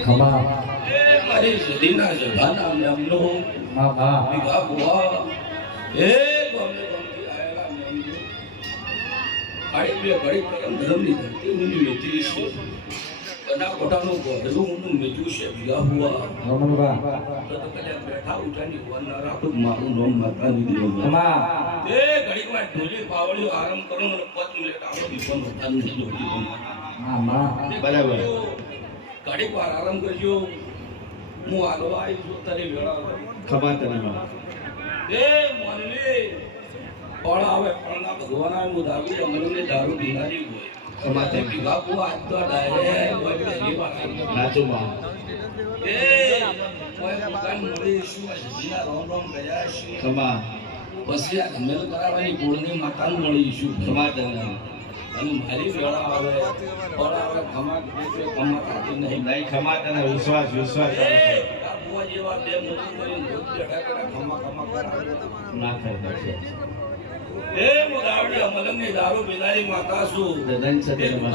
ખમા મારી સુધીના જભાના મેમનો મા બા ભીગા બુઆ એ ગમે ગમતી આયેલા મેમનો આડી બે ઘડી ધર્મની ધરતી ઊની મેથી છે બના કોટાનું ગોઢલું ઊનું મેચ્યું છે ભીગા બુઆ રમણબા તો તો કલ્યા બેઠા ઉઠાની વનના રાખું મારું નામ માતાની દેવ ખમા એ ઘડીક વાર ઢોલી પાવળીઓ આરામ કરો ને પાંચ મિનિટ આપણો દીપો નતાની જોડી મા મા બરાબર. ઘડીક વાર આરામ કરજો. હું હાલવા આવી છું તારી વેળા કરી ખમા તને એ મોનલી ફળ આવે ફળના ભગવાન આવે હું દારૂ જમણને દારૂ પીનારી હોય. ખમા તે પીવા બહુ આજ તો ડાયરેક્ટ હોય પહેલી વાર. નાચો એ કોઈ દુકાન મળી શું આ રોમ રોમ ગયા છે ખમા પછી આ ધમેલ કરાવવાની કુળની માતાનું મળી શું ખમા તને અને મારી વેળા આવે ફળ આવે ખમા ખમા ખાતી નહીં નહીં ખમા તને વિશ્વાસ વિશ્વાસ બાપુ જેવા બે મોટું કરીને ખમા ખમા ના કરે એ હું દારૂડી અમલંગની દારૂ પીનારી માતા છું દદન એ સદન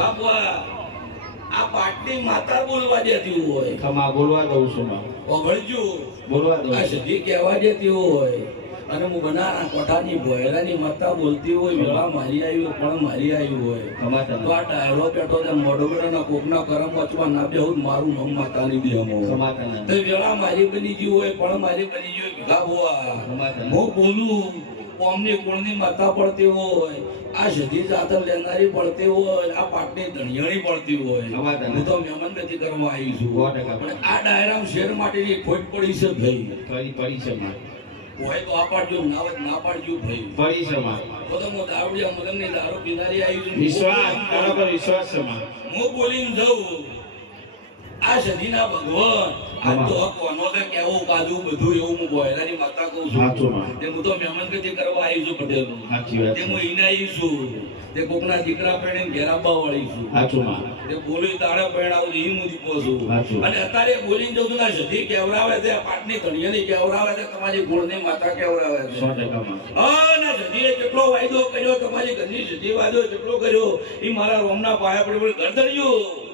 આ પાટની માતા બોલવા દેતી હોય. ખમા બોલવા દઉં છું ઓગળજો. બોલવા દઉં આ છું. કહેવા દેતી હોય. અને હું બનાના કોઠાની ભોયરાની માતા બોલતી હોય વેળા મારી આવ્યું પણ મારી આવ્યું હોય. તો આ ડાયરો પેટો તે બેઠો કોકના કરમ વચવા ના બેહું મારું નામ માતાની દેહમાં તો વેળા મારી બની ગયું હોય પણ મારી બની ગયું ભીગા હોવા. હું બોલું કોમની કુળની માતા પડતી હોય આ સધી જાતર લેનારી પડતી હોય આ પાટની ધણિયાણી પડતી હોય. હું તો મહેમાન ગતિ કરવા આવી છું. પણ આ ડાયરામ શેર માટેની ખોટ પડી છે ભાઈ. પડી છે હોય તો આ પાડજો ના ના પાડજો ભાઈ. પડી છે તો તો હું દારૂડિયા ની દારૂ પીનારી આવી છું. વિશ્વાસ તારા પર વિશ્વાસ છે હું બોલીને જઉં. આ શનિના ભગવાન. આ તો કોનો કે કેવું બાજુ બધું એવું હું બોયલાની માતા કહું છું. તે હું તો મહેમાન ગતિ કરવા આવી છું પટેલનું તે હું ઈને આવી છું. તે કોકના દીકરા પરણીને ઘેરાબા વળી છું. તે બોલી તાળે પહેણાવું એ હું દીપો છું. અને અત્યારે બોલીને જઉં છું ના સધી કેવરાવે છે પાટની ધણિયાની કેવરાવે છે તમારી ગુણની માતા કેવરાવે છે. અને સધીએ કેટલો વાયદો કર્યો તમારી ઘરની સધી વાયદો કેટલો કર્યો એ મારા રોમના પાયા પડી પડી ઘર ધર્યું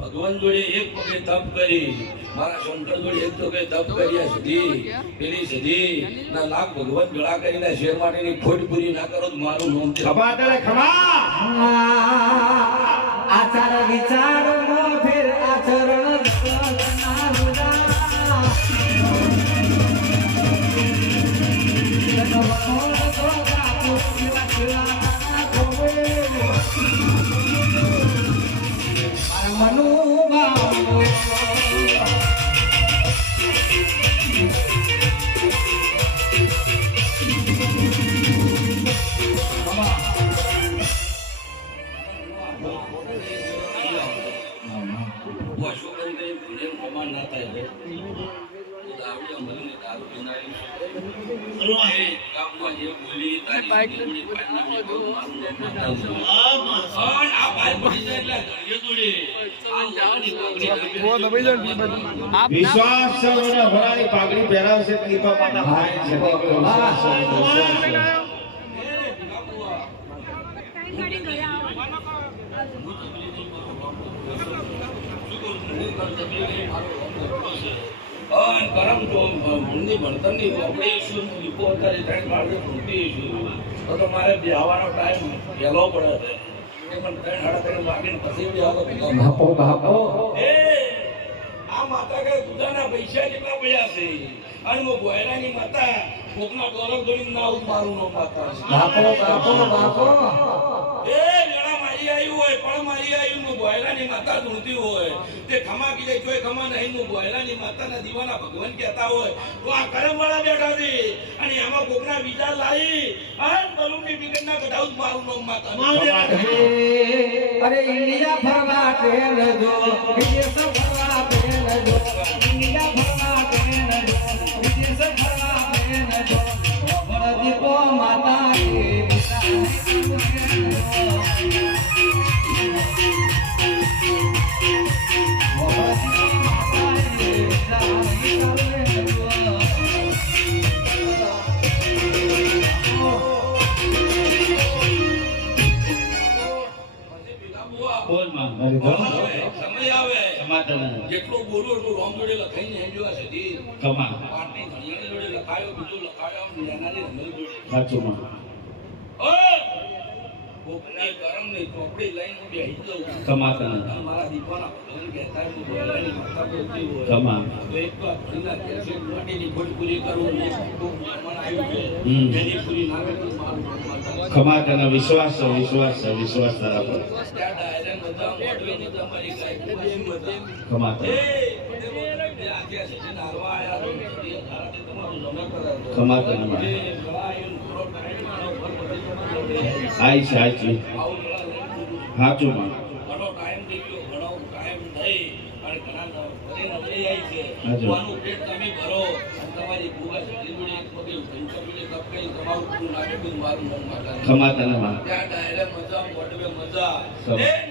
ભગવાન જોડે એક પગે તપ કરી મારા શંકર જોડે એક પગે તપ કર્યા સુધી પેલી સુધી ના લાખ ભગવાન જોડા કરીને શેર માટેની ખોટ પૂરી ના કરો તો મારું નોમ છે. ખમા તારે ખમા આચાર વિચાર નો ફેર આચરણ વિશ્વાસ મને ભરાની પાઘડી પહેરાવશે કૃપા વિશ્વાસ છે અન કરમ તો ભૂંડી ભણતરની ચોપડી ઈશું હું અત્યારે ત્રણ માળે ભૂંડી ઈશું તો તો મારે બેહવાનો ટાઈમ વહેલો પડે છે. પણ ત્રણ સાડા ત્રણ વાગીને પછી બેહવાનો બાપો બાપો. એ આ માતા કે દુધાના પૈસા કેટલા પડ્યા છે? અને હું ગોયરાની માતા કોકના ગણીને ના આવું નો માતા બાપો બાપો બાપો. એ વેળા મારી આવ્યું હોય પણ મારી હું માતા ધૂણતી હોય. તે ખમા કીધે જોઈ ખમા નહીં બોયલાની માતાના દીવાના ભગવાન કહેતા હોય તો આ કરમવાળા બેઠા છે. અને એમાં કોકના વિચાર લાવી અને બલૂનની ટિકિટના કઢાવું મારું નામ માતા અરે ઇન્ડિયા ફરવા ટ્રેન જો વિદેશ ફરવા ટ્રેન જો ઇન્ડિયા જેટલું બોલું એટલું રોમ જોડે લખાઈને. કમા પાટની ધણિયાની જોડે લખાયો બીજું લખાયો જોડે. સાચું! કોકની કરમની ચોપડી લઈને હું બેસી જાઉં. મારા દીપવાના ભગવાન કહેતા હું ગોળાની માતા બોલતી હોય. કમા તો એક તો આ ઘડીના મોટીની ખોટ પૂરી કરું ને કોક મહેમાન આવ્યું છે. એની પૂરી ના કરે તો મારું નામ માતા. કમાતન વિશ્વાસ છે વિશ્વાસ છે વિશ્વાસ તારા પર. ત્યાં ડાયરેક્ટ બધા તમારી કાંઈ આઈ છે. આઈ છે. સાચું માં. ઘણા ન- મજા મોઢવે મજા.